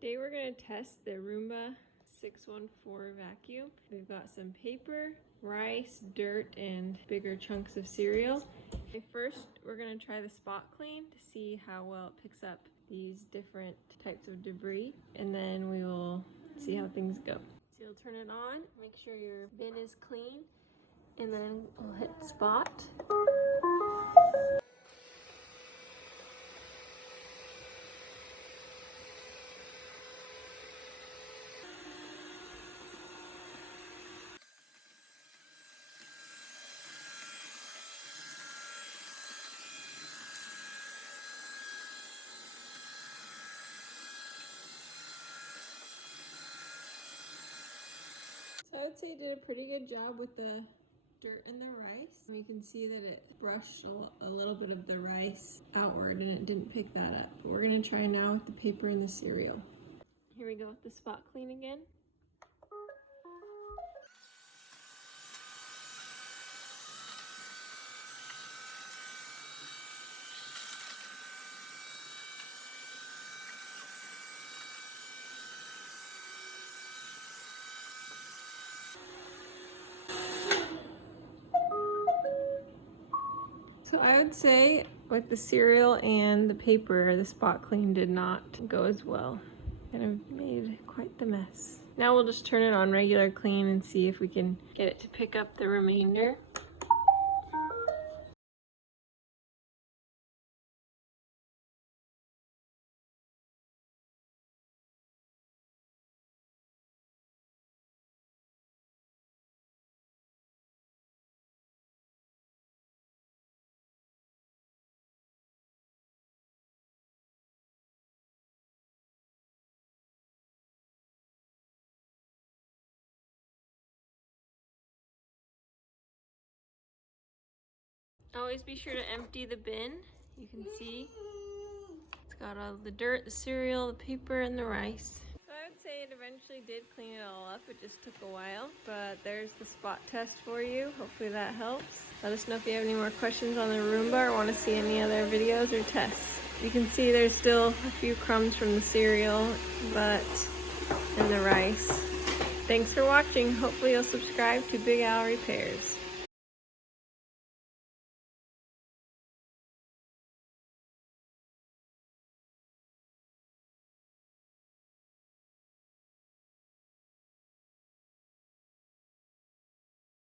Today we're going to test the Roomba 614 vacuum. We've got some paper, rice, dirt, and bigger chunks of cereal. Okay, first, we're going to try the spot clean to see how well it picks up these different types of debris, and then we will see how things go. So you'll turn it on, make sure your bin is clean, and then we'll hit spot. So I would say it did a pretty good job with the dirt and the rice. You can see that it brushed a little bit of the rice outward and it didn't pick that up. But we're gonna try now with the paper and the cereal. Here we go with the spot clean again. So I would say with the cereal and the paper, the spot clean did not go as well. Kind of made quite the mess. Now we'll just turn it on regular clean and see if we can get it to pick up the remainder. Always be sure to empty the bin. You can see it's got all the dirt, the cereal, the paper, and the rice. So I would say it eventually did clean it all up. It just took a while, but there's the spot test for you. Hopefully that helps. Let us know if you have any more questions on the Roomba or want to see any other videos or tests. You can see there's still a few crumbs from the cereal, and the rice. Thanks for watching. Hopefully you'll subscribe to Big Al Repairs.